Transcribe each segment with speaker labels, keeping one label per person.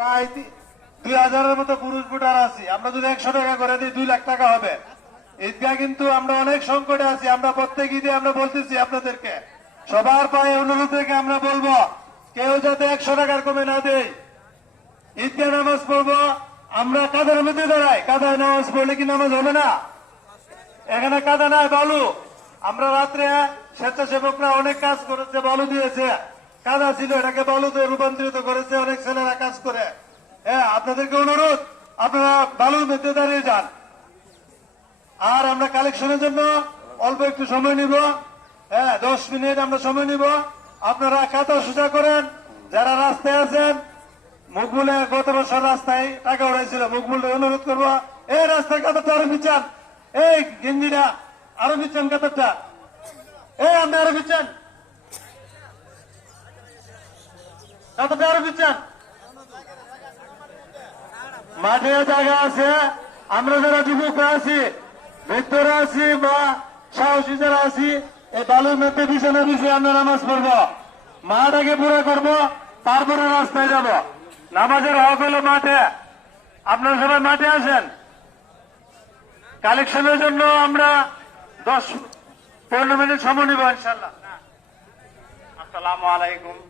Speaker 1: প্রায় দুই হাজারের মতো পুরুষ ভোটার আছি। আমরা যদি একশো টাকা করে দিই, দুই লাখ টাকা হবে। কিন্তু আমরা অনেক সংকটে আছি। আমরা প্রত্যেক ঈদে আমরা বলতেছি আপনাদেরকে, সবার পায়ে অনুরোধ আমরা বলব, কেউ যাতে একশো টাকার কমে না দেয়। নামাজ পড়ব। আমরা কাদার মধ্যে দাঁড়াই? কাদায় নামাজ পড়লে কি নামাজ হবে না? এখানে কাদা নাই, বালু। আমরা রাত্রে স্বেচ্ছাসেবকরা অনেক কাজ করেছে, বালু দিয়েছে। কাদা ছিল, এটাকে বালুতে রূপান্তরিত করেছে অনেক ছেলেরা কাজ করে। হ্যাঁ আপনাদেরকে অনুরোধ, আপনারা বালুর মধ্যে দাঁড়িয়ে যান। আর আমরা কালেকশনের জন্য অল্প একটু সময় নিব। হ্যাঁ দশ মিনিট আমরা সময় নিব। আপনারা খাতা সোজা করেন, যারা রাস্তায় আছেন মুখবুলে গত বছর রাস্তায় টাকা উড়াইছিল মুখবুলে অনুরোধ করব, এই রাস্তার কাতারটা আরও বিচ্ছান এই গেঞ্জিটা আরও বিচ্ছান কাতারটা। এই, আপনি আরও বিচ্ছান মাঠে জায়গা আছে, আমরা যারা যুবকরা আছি, বৃদ্ধরা আছি বা সাহসী যারা আছি, এই বালুর মধ্যে বিছানা বিছিয়ে আমরা নামাজ পড়ব। আগে পুরো করব, তারপরে রাস্তায় যাব। নামাজের হক হলো মাঠে। আপনারা সবাই মাঠে আসেন। কালেকশনের জন্য আমরা দশ পনেরো মিনিট সময় নিব, ইনশাল্লাহ।
Speaker 2: আসসালামু আলাইকুম।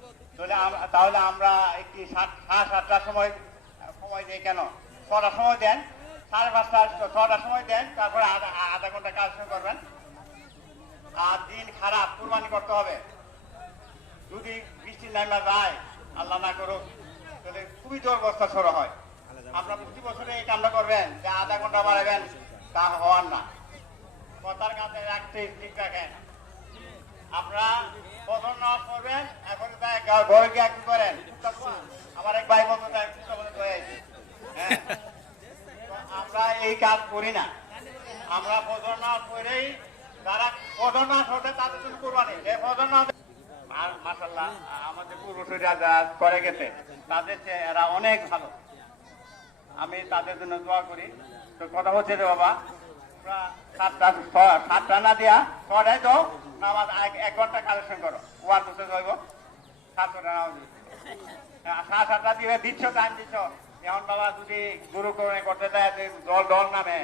Speaker 2: তাহলে আমরা একটি সাত, সাড়ে সাতটার সময় সময় দিই কেন? ছটার সময় দেন, সাড়ে পাঁচটা, ছটার সময় দেন, তারপরে আধা ঘণ্টা কাজ শুরু করবেন। আর দিন খারাপ, কুরবানি করতে হবে। যদি বৃষ্টি নামা যায়, আল্লাহ না করুক, তাহলে খুবই দুর্বস্থা শুরু হয়। আপনার প্রতি বছরে এই কামটা করবেন, যে আধা ঘণ্টা বাড়াবেন, তা হওয়ার না। কথার কাছে রাখতে ঠিক রাখেন। আপনারা প্রথম নামাজ পড়বেন এখন তাই ঘরে গিয়ে কি করেন। আমার এক ভাই বন্ধু তাই হ্যাঁ। আমরা এই কাজ করি না। আমরা প্রথম নামাজ পড়েই যারা প্রথম নামাজ পড়ে তাদের জন্য কোরবানি। যে নামাজ আর মাসাল্লাহ আমাদের পূর্বসূরীরা করে গেছে, তাদের এরা অনেক ভালো। আমি তাদের জন্য দোয়া করি। তো কথা হচ্ছে যে বাবা সাতটা সাতটা না দিয়া ছটায় তো নামাজ এক- ঘণ্টা কালেকশন করো। ওয়ার বসে যাইব সাতটা নামাজ। হ্যাঁ, সাতটা দিবে দিচ্ছ টাইম দিচ্ছ। এখন বাবা যদি গুরু করে করতে যায় যে দল দল নামে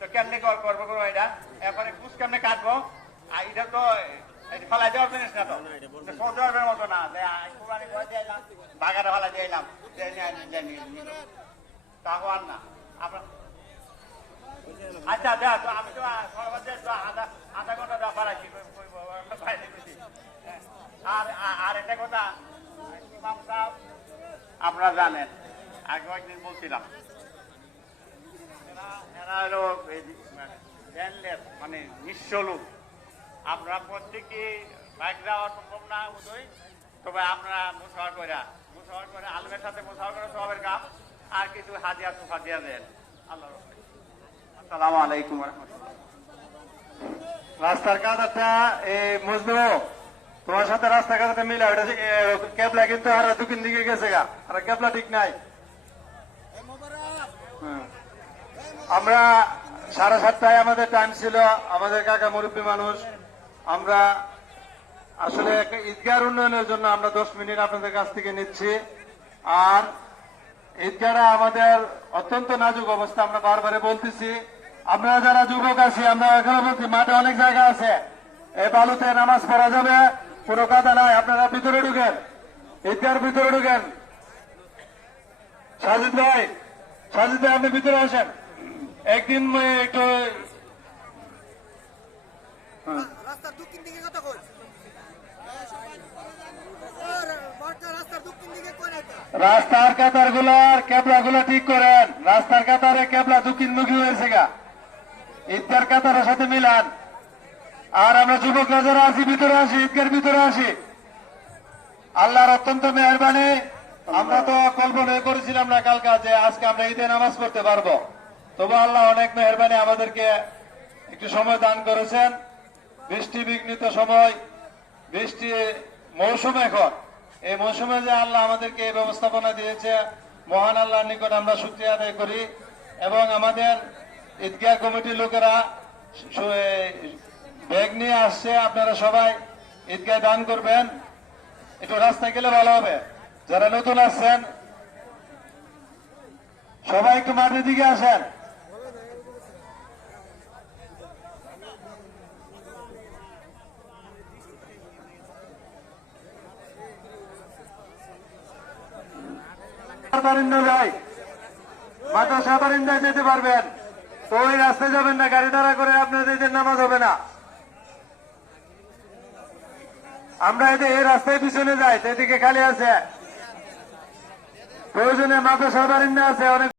Speaker 2: তো কেমনি কর করব করব এটা এরপরে কুচ কেমনে কাটবো? আর এটা তো ফেলাই দেওয়ার জিনিস না তো? হওয়ার মতো না যে আহ, কোরবানি করে দিলাম বাগারে ফেলা দিলাম তা হওয়ার না। আপনার আচ্ছা দেখ, তো আমি তো তো আধা ঘণ্টা গেছি। হ্যাঁ। আর, আর- একটা কথা, ইমাম সাহেব, আপনারা জানেন, আগে একদিন বলছিলাম মানে নিঃস্ব লোক আপনারা প্রত্যেকে বাইক যাওয়া সম্ভব না, উদয় তবে আপনারা মুসাফার করে মুসাফার করে আলমের সাথে মুসাফার করে সবের কাম, আর কিছু হাজিয়া সুফা দিয়া দেন আল্লাহ আসসালামু আলাইকুম
Speaker 1: রাস্তার কাদারটা মজনু, তোমার সাথে রাস্তার কাদারটা মিলা ক্যাবলা কিন্তু আর দুকিন দিকে গেছে গা, আর ক্যাবলা ঠিক নাই। আমরা সাড়ে সাতটায় আমাদের টাইম ছিল, আমাদের কাকা মুরব্বী মানুষ, আমরা আসলে ঈদগার উন্নয়নের জন্য আমরা দশ মিনিট আপনাদের কাছ থেকে নিচ্ছি, আর ঈদগারা আমাদের অত্যন্ত নাজুক অবস্থা, আমরা বারবারে বলতেছি আপনারা যারা যুবক আছি আমরা এখানে বলছি মাঠে অনেক জায়গা আছে। এই বালুতে নামাজ পড়া যাবে কোনো কথা নাই আপনারা ভিতরে ঢুকেন। ঈদগার ভিতরে ঢুকেন। সাজিদ ভাই সাজিদ ভাই আপনি ভিতরে আসেন। একদিন একটু হ্যাঁ।
Speaker 3: রাস্তার
Speaker 1: কাতারগুলার ক্যাবলা গুলা ঠিক করেন। রাস্তার কাতারে ক্যাবলা দক্ষিণমুখী হয়েছে গা। ঈদগার কাতারের সাথে মিলান। আর আমরা যুবকরা যারা আছি, ভিতরে আসি, ঈদগার ভিতরে আসি। আল্লাহর অত্যন্ত মেহরবানি। আমরা তো কল্পনা করেছিলাম না কালকে যে আজকে আমরা ঈদে নামাজ পড়তে পারব। তবু আল্লাহ অনেক মেহরবানি আমাদেরকে একটু সময় দান করেছেন। বৃষ্টি বিঘ্নিত সময়, বৃষ্টি মৌসুম এখন। এই মৌসুমে যে আল্লাহ আমাদেরকে এই ব্যবস্থাপনা দিয়েছে, মহান আল্লাহর নিকট আমরা শুক্রিয়া আদায় করি। এবং আমাদের ঈদগাহ কমিটির লোকেরা ব্যাগ নিয়ে আসছে আপনারা সবাই। ঈদগাহ দান করবেন। একটু রাস্তায় গেলে ভালো হবে। যারা নতুন আসছেন, সবাই একটু মাঠের দিকে আসেন। বারিন্দা যাই মাদ্রাসা বারিন্দায় যেতে পারবেন। ওই রাস্তায় যাবেন না, গাড়ি দাঁড়া করে আপনাদের এদের নামাজ হবে না। আমরা এতে এই রাস্তায় পিছনে যাই এদিকে খালি আছে। প্রয়োজনে মাথা সবার আছে, অনেক